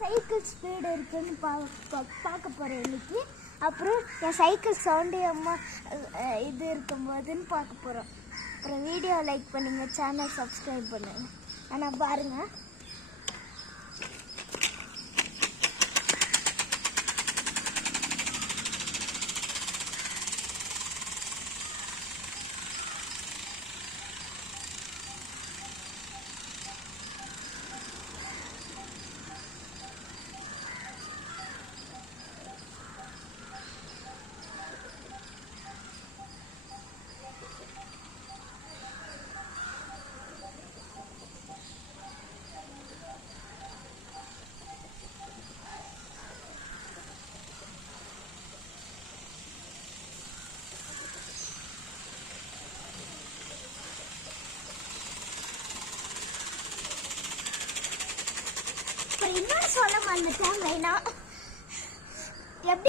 Cycle speed இருக்குன்னு பார்க்க போகிறேன் இன்னைக்கு. அப்புறம் என் சைக்கிள் சவுண்டு அம்மா இது இருக்கும்போதுன்னு பார்க்க போகிறோம். அப்புறம் வீடியோ லைக் பண்ணுங்கள், சேனல் சப்ஸ்கிரைப் பண்ணுங்கள். ஆனால் பாருங்கள், இன்னும் சொல்ல மாட்டேன் வேணாம்.